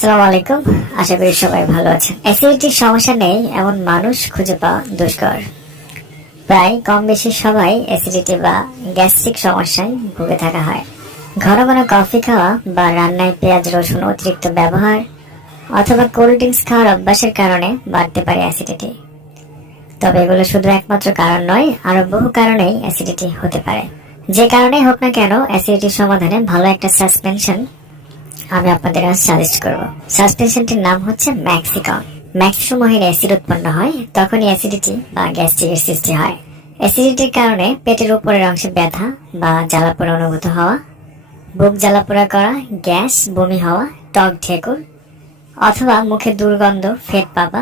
আসসালামু আলাইকুম। আশা করি সবাই ভালো আছেন। অ্যাসিডিটির সমস্যা নেই, এমন মানুষ খুঁজে পাওয়া দুষ্কর। প্রায় কম বেশি সবাই অ্যাসিডিটি বা গ্যাস্ট্রিক সমস্যায় ভুগে থাকা হয়। ঘন ঘন কফি খাওয়া বা রান্নায় পেঁয়াজ, রসুন অতিরিক্ত ব্যবহার অথবা কোল্ড ড্রিঙ্কস খাওয়ার অভ্যাসের কারণে বাড়তে পারে অ্যাসিডিটি তবে এগুলো শুধু একমাত্র কারণ নয় আরও বহু কারণেই অ্যাসিডিটি হতে পারে। যে কারণেই হোক না কেন অ্যাসিডিটির সমাধানে ভালো একটা সাসপেনশন আমি আপনাদের আজ সাজেস্ট করব। সাসপেনশনটির নাম হচ্ছে ম্যাক্সিকন ম্যাক্সমোহির অ্যাসিড উৎপন্ন হয়, তখনই অ্যাসিডিটি বা গ্যাস্ট্রিকের সৃষ্টি হয়। অ্যাসিডিটির কারণে পেটের উপরের অংশে ব্যথা বা জ্বালাপোড়া অনুভূত হওয়া, বুক জ্বালাপোড়া করা, গ্যাস, বমি হওয়া টক ঠেকুর অথবা মুখে দুর্গন্ধ, ফেট পাবা,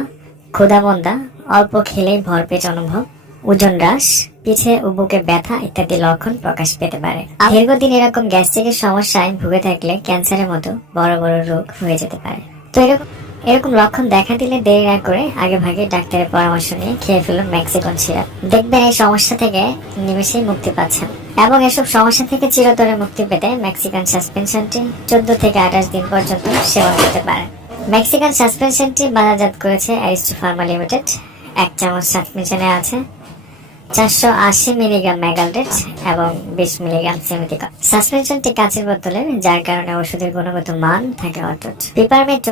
ক্ষুধামন্দা, অল্প খেলেই ভরপেট অনুভব, ওজন হ্রাস পিঠে ও বুকে ব্যথা ইত্যাদি লক্ষণ প্রকাশ পেতে পারে। দীর্ঘদিন এরকম গ্যাস্ট্রিকের সমস্যায় ভুগে থাকলে ক্যান্সারের মতো বড় বড় রোগ হয়ে যেতে পারে। তো এরকম এরকম লক্ষণ দেখা দিলে দেরি না করে আগে ভাগে ডাক্তারের পরামর্শ নিয়ে খেয়ে ফেলুন মেক্সিকন সিরাপ। দেখবেন এই সমস্যা থেকে নিমেষেই মুক্তি পাচ্ছেন। এবং এসব সমস্যা থেকে চিরতরে মুক্তি পেতে মেক্সিকান সাসপেনশনটি চোদ্দ থেকে আঠাশ দিন পর্যন্ত সেবন করতে পারেন মেক্সিকান সাসপেনশনটি বাজারজাত করেছে অ্যারিস্টো ফার্মা লিমিটেড। এক চামচ সাসপেনশনে আছে। চারশো আশি মিলিগ্রাম ম্যাগালডেট এবং বিশ মিলিগ্রাম সেমিটিকা সাসপেনশনটি কাঁচের বোতলের যার কারণে ওষুধের গুণগত মান থাকে অটুট। পিপারমেট